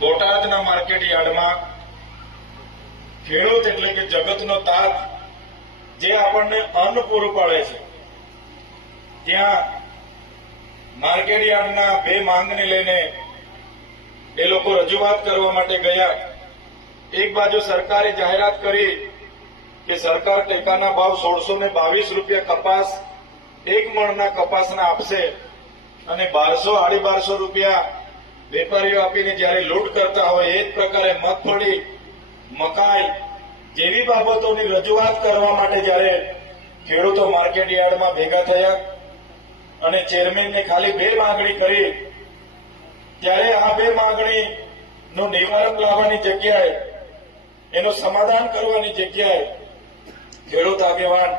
બોટાદના માર્કેટ યાર્ડમાં ખેડૂત એટલે કે જગતનો તાત જે આપણને અન્ન પૂરું પાડે છે. ત્યાં માર્કેટ યાર્ડના બે માંગને લઈને એ લોકો રજૂઆત કરવા માટે ગયા. એક બાજુ સરકારે જાહેરાત કરી કે સરકાર ટેકાના ભાવ સોળસો ને બાવીસ રૂપિયા કપાસ એક મણના કપાસના આપશે અને બારસો, સાડી બારસો રૂપિયા વેપારીઓ આપીને જ્યારે લૂંટ કરતા હોય, એ જ પ્રકારે મગફળી મકાઈ જેવી બાબતોની રજૂઆત કરવા માટે જ્યારે ખેડૂતો માર્કેટ યાર્ડમાં ભેગા થયા અને ચેરમેનને ખાલી બે માંગણી કરી, ત્યારે આ બે માંગણી નું નિવારણ લાવવાની જગ્યાએ, એનું સમાધાન કરવાની જગ્યાએ ખેડૂત આગેવાન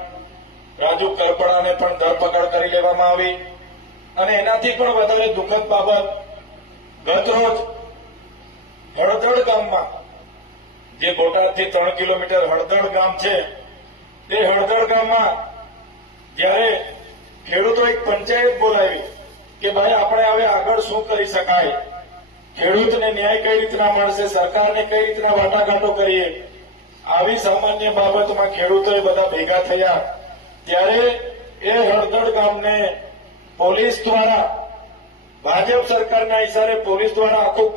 રાજુ કરપડાને પણ ધરપકડ કરી લેવામાં આવી. અને એનાથી પણ વધારે દુઃખદ બાબત ગતરોજ હળદળ ગામમાં, જે બોટાદથી ત્રણ કિલોમીટર હળદળ ગામ છે તે હળદળ ગામમાં જ્યારે ખેડૂતો એક પંચાયત બોલાવી કે ભાઈ આપણે હવે આગળ શું કરી શકાય, ખેડૂતને ન્યાય કઈ રીતના મળશે, સરકારને કઈ રીતના વાટાઘાટો કરીએ, આવી સામાન્ય બાબતમાં ખેડૂતોએ બધા ભેગા થયા. ત્યારે એ હળદળ ગામને પોલીસ દ્વારા ભાજપ સરકારના ઇશારે પોલીસ દ્વારા આખું